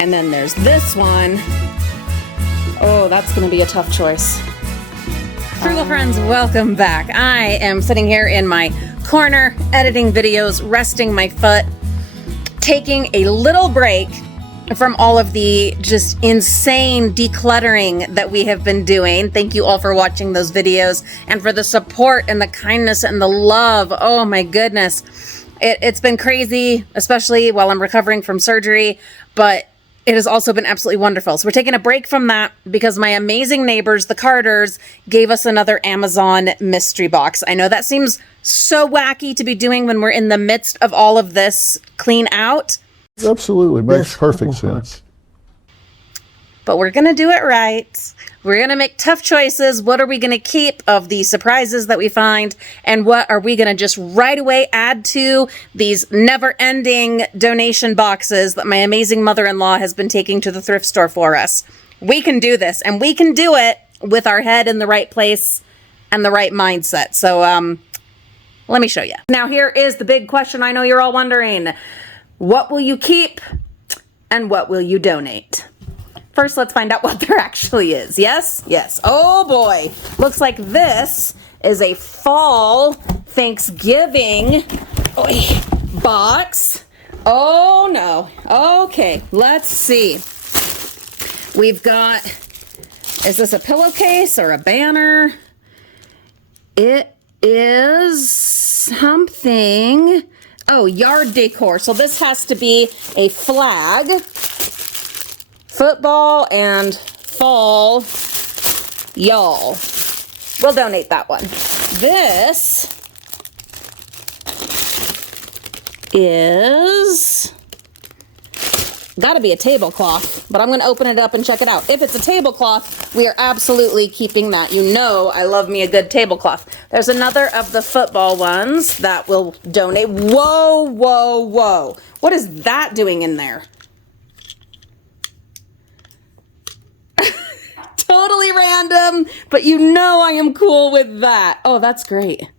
And then there's this one. Oh, that's gonna be a tough choice. Frugal friends, welcome back. I am sitting here in my corner, editing videos, resting my foot, taking a little break from all of the just insane decluttering that we have been doing. Thank you all for watching those videos and for the support and the kindness and the love. Oh my goodness. It's been crazy, especially while I'm recovering from surgery, but it has also been absolutely wonderful. So we're taking a break from that because my amazing neighbors, the Carters, gave us another Amazon mystery box. I know that seems so wacky to be doing when we're in the midst of all of this clean out. Absolutely, makes perfect sense. But we're going to do it right. We're going to make tough choices. What are we going to keep of the surprises that we find? And what are we going to just right away add to these never-ending donation boxes that my amazing mother-in-law has been taking to the thrift store for us? We can do this, and we can do it with our head in the right place and the right mindset. So let me show you. Now, here is the big question I know you're all wondering. What will you keep and what will you donate? First, let's find out what there actually is. Yes? Yes. Oh boy. Looks like this is a fall Thanksgiving box. Oh no. Okay, let's see. We've got, is this a pillowcase or a banner? It is something. Oh, yard decor. So this has to be a flag. Football and fall, y'all. We'll donate that one. This is gotta be a tablecloth, but I'm gonna open it up and check it out. If it's a tablecloth, we are absolutely keeping that. You know I love me a good tablecloth. There's another of the football ones that we'll donate. Whoa, whoa, whoa. What is that doing in there? Totally random, but you know I am cool with that. Oh, that's great.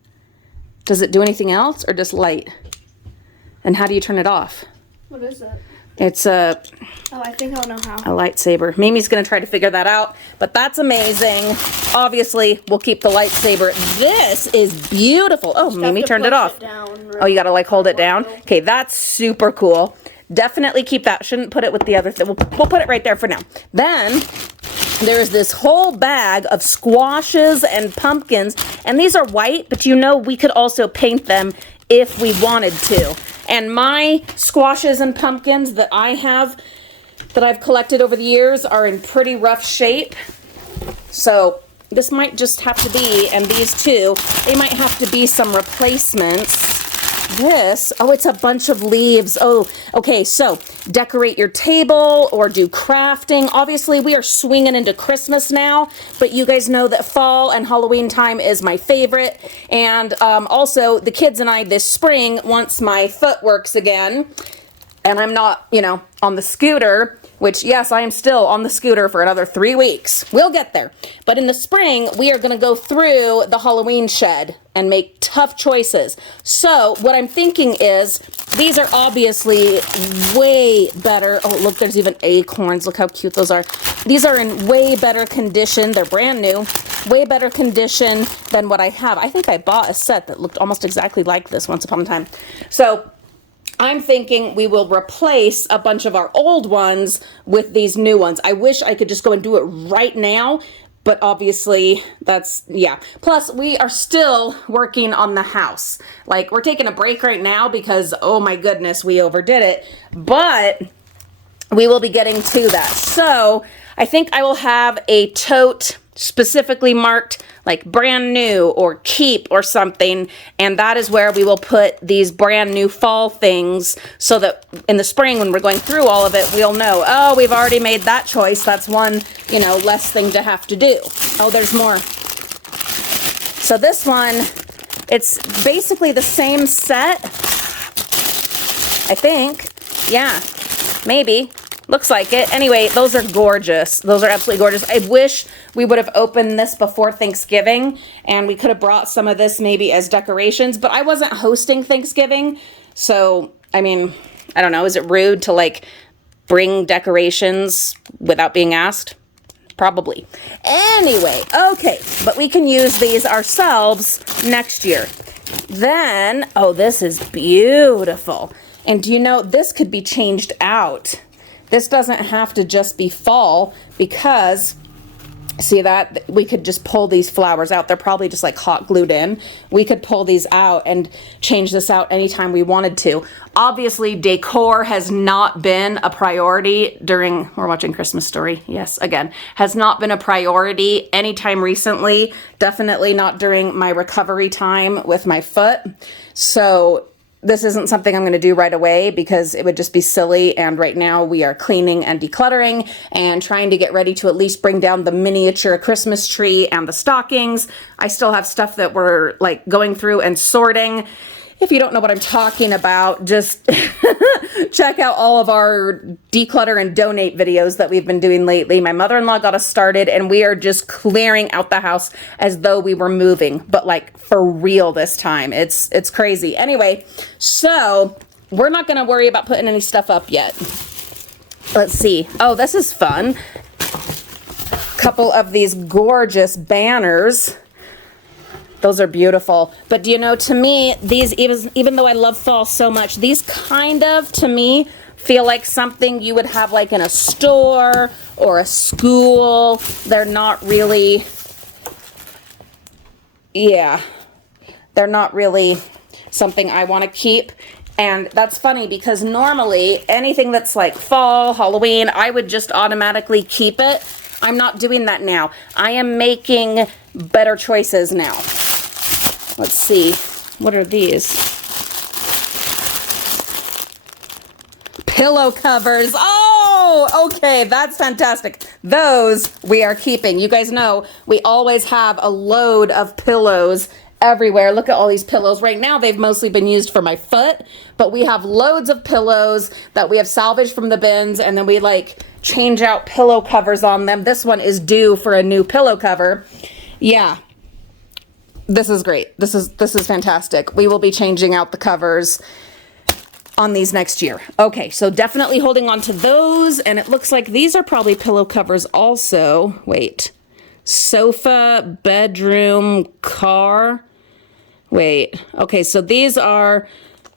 Does it do anything else or just light? And how do you turn it off? What is it? It's a... Oh, I think I'll know how. A lightsaber. Mimi's going to try to figure that out, but that's amazing. Obviously, we'll keep the lightsaber. This is beautiful. Oh, Mimi turned it off. Oh, you got to like hold it down? Okay, that's super cool. Definitely keep that. Shouldn't put it with the other thing. We'll put it right there for now. Then there's this whole bag of squashes and pumpkins, and these are white, but you know we could also paint them if we wanted to. And my squashes and pumpkins that I've collected over the years are in pretty rough shape. So this might just have to be, and these two, they might have to be some replacements. This, oh, it's a bunch of leaves. Oh, okay, so decorate your table or do crafting. Obviously, we are swinging into Christmas now, but you guys know that fall and Halloween time is my favorite. And also, the kids and I this spring, once my foot works again, and I'm not, on the scooter, which, yes, I am still on the scooter for another 3 weeks. We'll get there. But in the spring, we are going to go through the Halloween shed and make tough choices. So what I'm thinking is these are obviously way better. Oh, look, there's even acorns. Look how cute those are. These are in way better condition. They're brand new. Way better condition than what I have. I think I bought a set that looked almost exactly like this once upon a time. So I'm thinking we will replace a bunch of our old ones with these new ones. I wish I could just go and do it right now, but obviously that's, yeah. Plus, we are still working on the house. Like, we're taking a break right now because, oh my goodness, we overdid it. But we will be getting to that. So I think I will have a tote specifically marked like brand new or keep or something, and that is where we will put these brand new fall things so that in the spring when we're going through all of it, we'll know, oh, we've already made that choice. That's one, less thing to have to do. Oh, there's more. So this one, it's basically the same set, I think. Yeah, maybe. Looks like it. Anyway, those are gorgeous. Those are absolutely gorgeous. I wish we would have opened this before Thanksgiving, and we could have brought some of this maybe as decorations, but I wasn't hosting Thanksgiving, so, I mean, I don't know. Is it rude to, like, bring decorations without being asked? Probably. Anyway, okay, but we can use these ourselves next year. Then, oh, this is beautiful. And do you know, this could be changed out. This doesn't have to just be fall, because see that? We could just pull these flowers out. They're probably just like hot glued in. We could pull these out and change this out anytime we wanted to. Obviously, decor has not been a priority during, we're watching Christmas Story, yes, again, has not been a priority anytime recently. Definitely not during my recovery time with my foot. So this isn't something I'm going to do right away because it would just be silly. And right now we are cleaning and decluttering and trying to get ready to at least bring down the miniature Christmas tree and the stockings. I still have stuff that we're like going through and sorting. If you don't know what I'm talking about, just check out all of our declutter and donate videos that we've been doing lately. My mother-in-law got us started and we are just clearing out the house as though we were moving, but like for real this time. It's crazy. Anyway, so we're not going to worry about putting any stuff up yet. Let's see. Oh, this is fun. Couple of these gorgeous banners. Those are beautiful. But do you know, to me, these, even though I love fall so much, these kind of, to me, feel like something you would have like in a store or a school. They're not really, yeah, they're not really something I want to keep. And that's funny because normally anything that's like fall, Halloween, I would just automatically keep it. I'm not doing that now. I am making better choices now. Let's see. What are these? Pillow covers. Oh, okay. That's fantastic. Those we are keeping. You guys know we always have a load of pillows everywhere. Look at all these pillows. Right now, they've mostly been used for my foot, but we have loads of pillows that we have salvaged from the bins, and then we like change out pillow covers on them. This one is due for a new pillow cover. Yeah. This is great. This is fantastic. We will be changing out the covers on these next year. Okay, so definitely holding on to those, and it looks like these are probably pillow covers also. Wait. Sofa, bedroom, car. Wait. Okay, so these are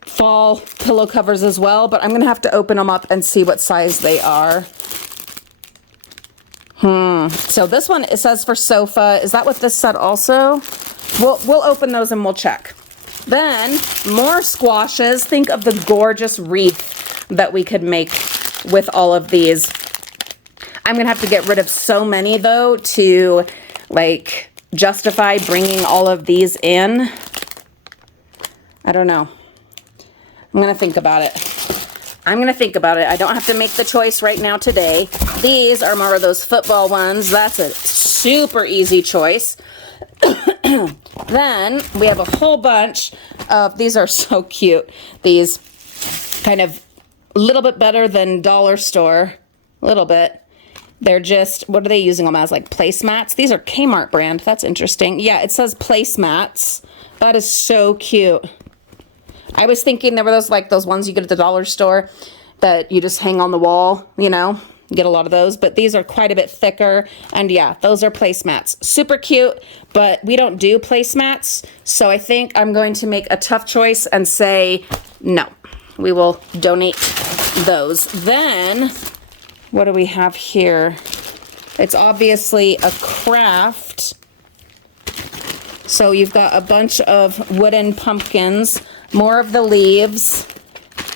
fall pillow covers as well, but I'm going to have to open them up and see what size they are. So this one, it says for sofa. Is that what this said also? We'll open those and we'll check. Then more squashes. Think of the gorgeous wreath that we could make with all of these. I'm going to have to get rid of so many though to like justify bringing all of these in. I don't know. I'm going to think about it. I'm going to think about it. I don't have to make the choice right now today. These are more of those football ones. That's a super easy choice. Then we have a whole bunch of, these are so cute. These kind of a little bit better than dollar store. A little bit. They're just, what are they using them as? Like placemats? These are Kmart brand. That's interesting. Yeah, it says placemats. That is so cute. I was thinking there were those like those ones you get at the dollar store that you just hang on the wall, you know, you get a lot of those, but these are quite a bit thicker. And yeah, those are placemats. Super cute, but we don't do placemats. So I think I'm going to make a tough choice and say, no, we will donate those. Then what do we have here? It's obviously a craft. So you've got a bunch of wooden pumpkins, more of the leaves,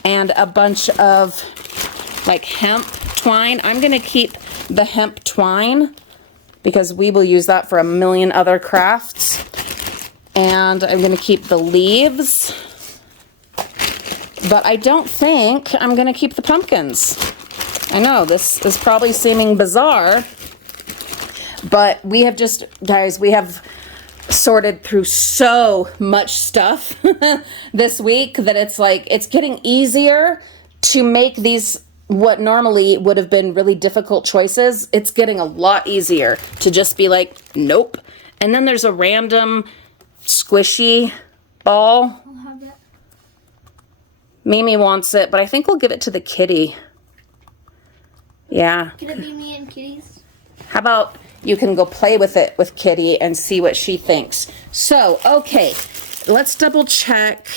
and a bunch of like hemp twine. I'm going to keep the hemp twine because we will use that for a million other crafts. And I'm going to keep the leaves. But I don't think I'm going to keep the pumpkins. I know this is probably seeming bizarre, but we have just, guys, we have sorted through so much stuff this week that it's like, it's getting easier to make these, what normally would have been really difficult choices. It's getting a lot easier to just be like, nope. And then there's a random squishy ball. I'll have that. Mimi wants it, but I think we'll give it to the kitty. Yeah. Can it be me and Kitty's? How about you can go play with it with Kitty and see what she thinks. So, okay, let's double check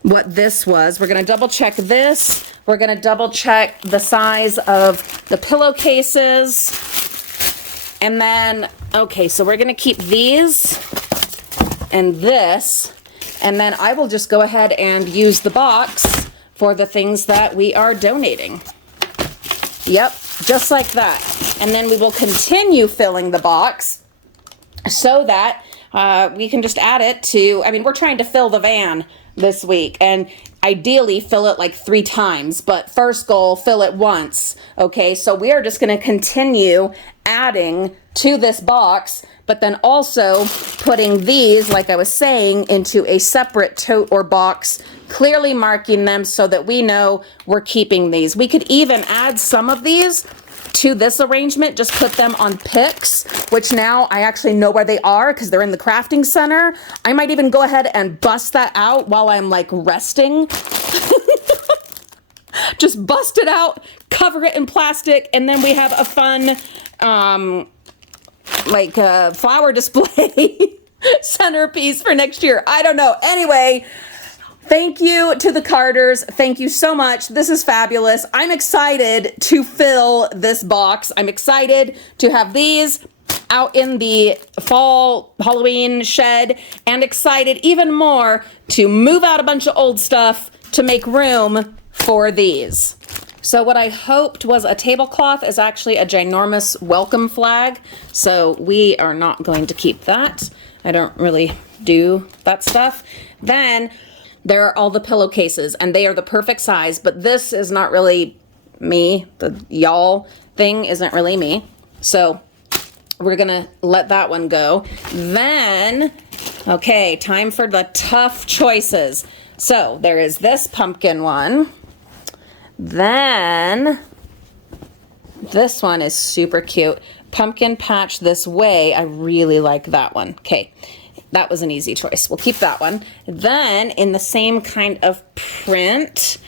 what this was. We're going to double check this. We're going to double check the size of the pillowcases. And then, okay, so we're going to keep these and this. And then I will just go ahead and use the box for the things that we are donating. Yep, just like that. And then we will continue filling the box so that we can just add it to, I mean, we're trying to fill the van this week and ideally fill it like 3 times, but first goal, fill it once. Okay, so we are just going to continue adding to this box, but then also putting these, like I was saying, into a separate tote or box, clearly marking them so that we know we're keeping these. We could even add some of these to this arrangement, just put them on picks, which now I actually know where they are because they're in the crafting center. I might even go ahead and bust that out while I'm like resting. Just bust it out, cover it in plastic, and then we have a fun flower display centerpiece for next year. I don't know. Anyway, thank you to the Carters. Thank you so much. This is fabulous. I'm excited to fill this box. I'm excited to have these out in the fall Halloween shed, and excited even more to move out a bunch of old stuff to make room for these. So what I hoped was a tablecloth is actually a ginormous welcome flag. So we are not going to keep that. I don't really do that stuff. Then there are all the pillowcases, and they are the perfect size, but this is not really me. The y'all thing isn't really me. So we're gonna let that one go. Then, okay, time for the tough choices. So there is this pumpkin one. Then this one is super cute. Pumpkin patch this way. I really like that one. Okay, that was an easy choice. We'll keep that one. Then in the same kind of print,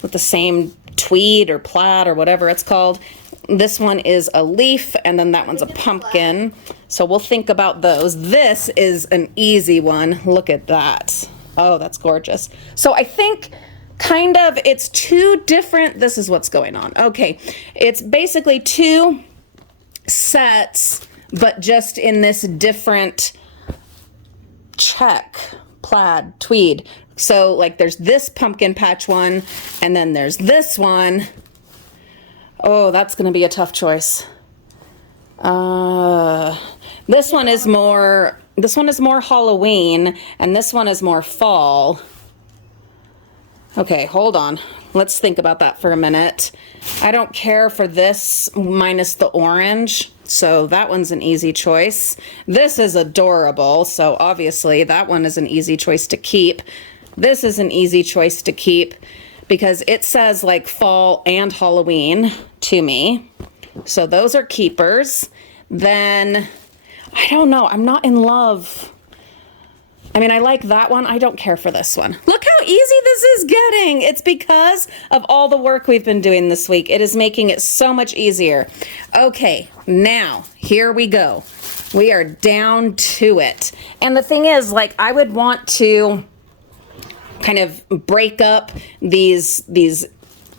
with the same tweed or plaid or whatever it's called, this one is a leaf, and then that one's a pumpkin. So we'll think about those. This is an easy one. Look at that. Oh, that's gorgeous. So I think kind of it's 2 different, this is what's going on. Okay, it's basically 2 sets, but just in this different check, plaid, tweed. So like there's this pumpkin patch one, and then there's this one. Oh, that's gonna be a tough choice. This one is more Halloween, and this one is more fall. Okay, hold on. Let's think about that for a minute. I don't care for this minus the orange, so that one's an easy choice. This is adorable, so obviously that one is an easy choice to keep. This is an easy choice to keep because it says like fall and Halloween to me. So those are keepers. Then, I don't know, I'm not in love. I mean, I like that one. I don't care for this one. Look how easy this is getting. It's because of all the work we've been doing this week. It is making it so much easier. Okay, now, here we go. We are down to it. And the thing is, like, I would want to kind of break up these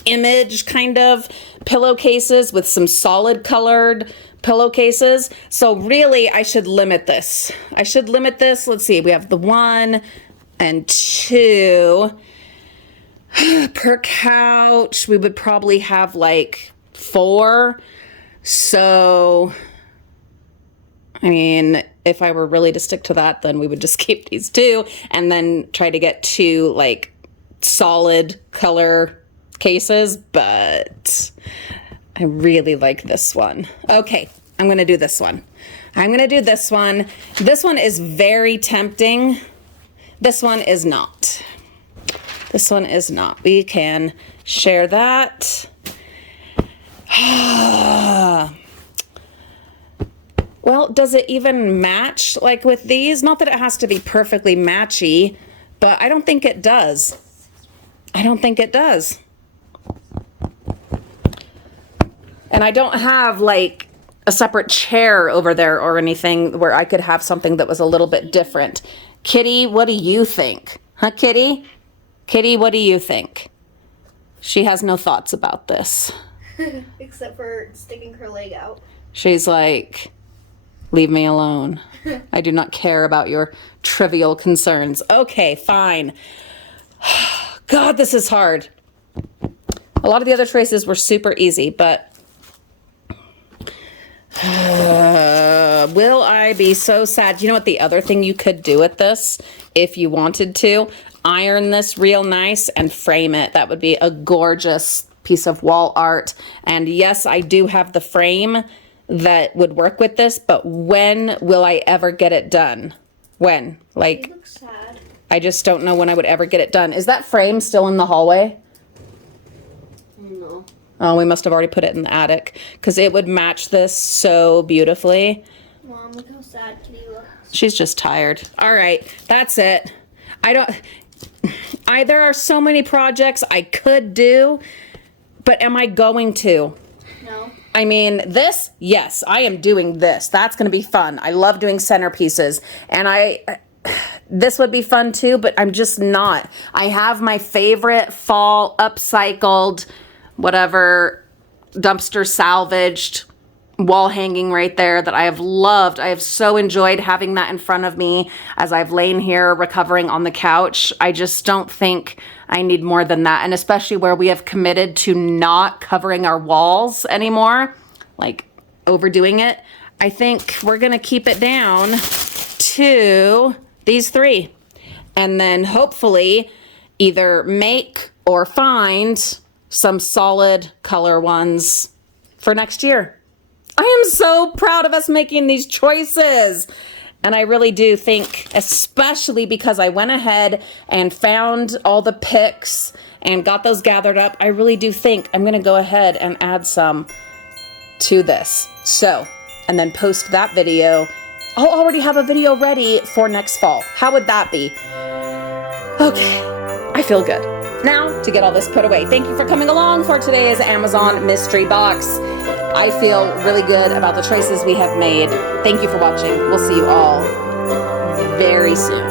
image kind of pillowcases with some solid colored pillowcases. So really I should limit this. Let's see, we have the 1 and 2 per couch. We would probably have like 4. So I mean, if I were really to stick to that, then we would just keep these 2 and then try to get 2 like solid color cases, but I really like this one. Okay, I'm gonna do this one. This one is very tempting. This one is not. We can share that. Well, does it even match like with these? Not that it has to be perfectly matchy, but I don't think it does. And I don't have like a separate chair over there or anything where I could have something that was a little bit different. Kitty, what do you think? Huh, Kitty? Kitty, what do you think? She has no thoughts about this. Except for sticking her leg out. She's like, leave me alone. I do not care about your trivial concerns. Okay, fine. God, this is hard. A lot of the other choices were super easy, but will I be so sad? You know what the other thing you could do with this, if you wanted to? Iron this real nice and frame it. That would be a gorgeous piece of wall art. And yes, I do have the frame that would work with this, but when will I ever get it done? When? Like, You look sad. I just don't know when I would ever get it done. Is that frame still in the hallway? No. Oh, we must have already put it in the attic because it would match this so beautifully. Mom, look how sad Kitty looks. She's just tired. All right, that's it. There are so many projects I could do, but am I going to? No. I mean, this, yes, I am doing this. That's going to be fun. I love doing centerpieces, and this would be fun too, but I'm just not. I have my favorite fall upcycled, whatever, dumpster salvaged wall hanging right there that I have loved. I have so enjoyed having that in front of me as I've lain here recovering on the couch. I just don't think I need more than that. And especially where we have committed to not covering our walls anymore, like overdoing it, I think we're going to keep it down to these 3. And then hopefully either make or find some solid color ones for next year. I am so proud of us making these choices. And I really do think, especially because I went ahead and found all the picks and got those gathered up, I really do think I'm going to go ahead and add some to this. So, and then post that video. I'll already have a video ready for next fall. How would that be? Okay, I feel good. Now, to get all this put away, thank you for coming along for today's Amazon Mystery Box. I feel really good about the choices we have made. Thank you for watching. We'll see you all very soon.